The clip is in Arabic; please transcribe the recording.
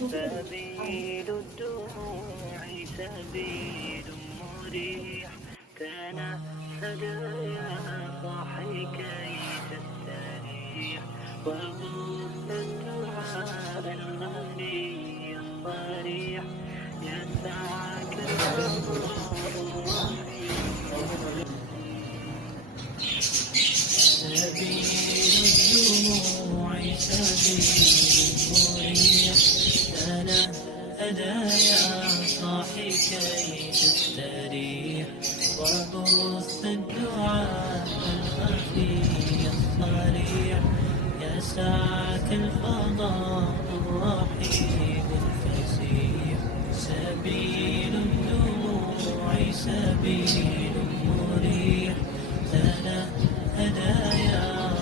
سبيل الدموع سبيل مريح، تنهد يا صاحي كي تستريح، وبث الدعاء الخفي الصريح، يسعك الفضاء الرحيم. سبيل الدموع سبيل مريح، تنهد يا صاحي كي تستريح، وبث الدعاء الخفي الصريح، يسعك الفضاء الرحيم الفسيح. سبيل الدموع سبيل مريح،